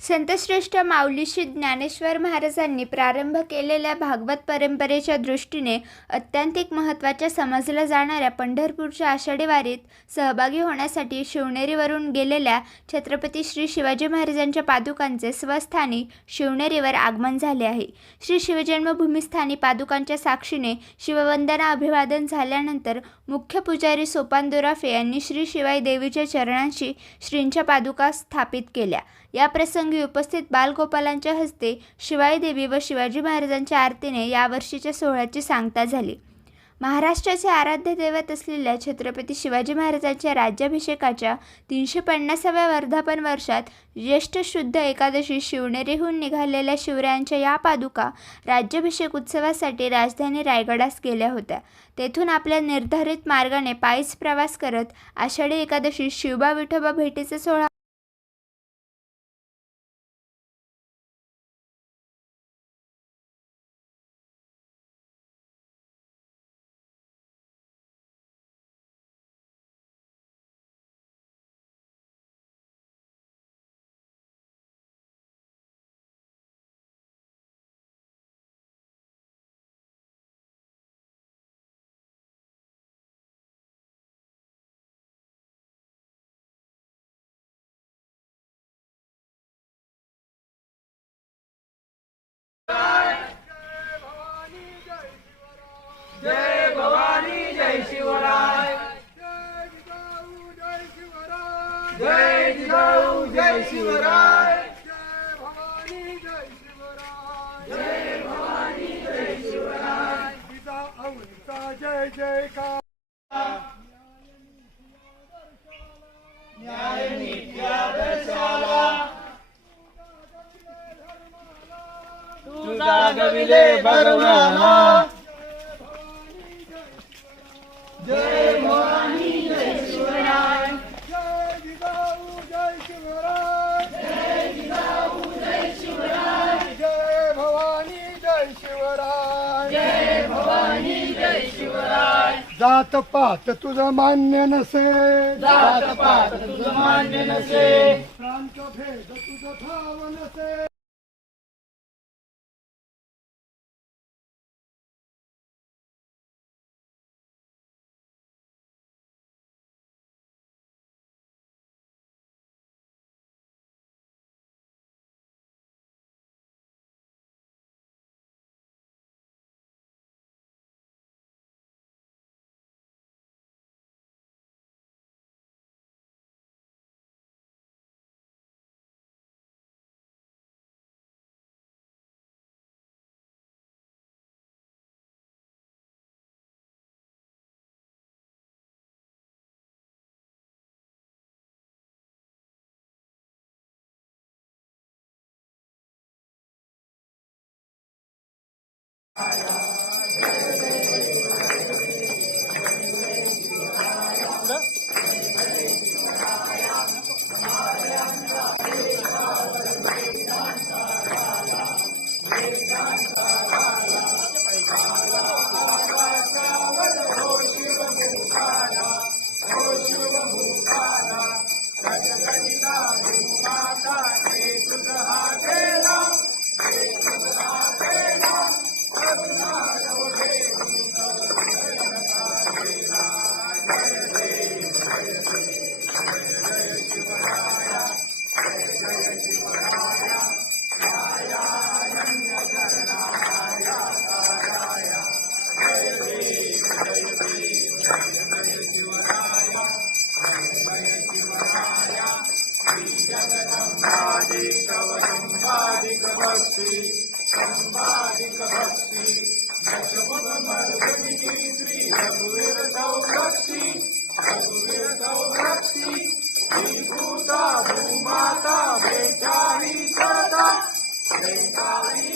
संतश्रेष्ठ माऊलीशी ज्ञानेश्वर महाराजांनी प्रारंभ केलेल्या भागवत परंपरेच्या दृष्टीने अत्यंतिक महत्त्वाच्या समजल्या जाणाऱ्या पंढरपूरच्या आषाढी वारीत सहभागी होण्यासाठी शिवनेरीवरून गेलेल्या छत्रपती श्री शिवाजी महाराजांच्या पादुकांचे स्वस्थानी शिवनेरीवर आगमन झाले आहे. श्री शिवजन्मभूमीस्थानी पादुकांच्या साक्षीने शिववंदना अभिवादन झाल्यानंतर मुख्य पुजारी सोपान दोराफे यांनी श्री शिवाई देवीच्या चरणांशी श्रींच्या पादुका स्थापित केल्या. या प्रसंगी उपस्थित बालगोपालांच्या हस्ते शिवाई देवी व शिवाजी महाराजांच्या आरतीने यावर्षीच्या सोहळ्याची सांगता झाली. महाराष्ट्राचे आराध्य दैवत असलेल्या छत्रपती शिवाजी महाराजांच्या राज्याभिषेकाच्या तीनशे पन्नासाव्या वर्धापन वर्षात ज्येष्ठ शुद्ध एकादशी शिवनेरीहून निघालेल्या शिवरायांच्या या पादुका राज्याभिषेक उत्सवासाठी राजधानी रायगडास गेल्या होत्या. तेथून आपल्या निर्धारित मार्गाने पायीच प्रवास करत आषाढी एकादशी शिवबा विठोबा भेटीचा सोहळा जय जिजाऊ जय शिवराय जय भवानी जय शिवराय जय भवानी जय शिवराय जिजाऊंचा जय जयकार न्याय नित्या तुझा गविले भगवाना. जात पात तुझं मान्य नसे. जात पात तुझ मान्य नसे. प्रांत भेद तुझं ठाव नसे. Hare ಸಂಪಾದಿಕ ಭಕ್ತಿ ಸಂಪಾದಿಕ ಭಕ್ತಿ ದಶಮುಖ ಮರುಗಣಿಗೆ ಶ್ರೀ ರಘುವೀರ ಸೌರಕ್ಷಿ ರಘುವೀರ ಸೌರಕ್ಷಿ ಭೂತ ಭೂಮಾತಾ ಬೇಚಾರಿ ಸದಾ ಬೇಚಾರಿ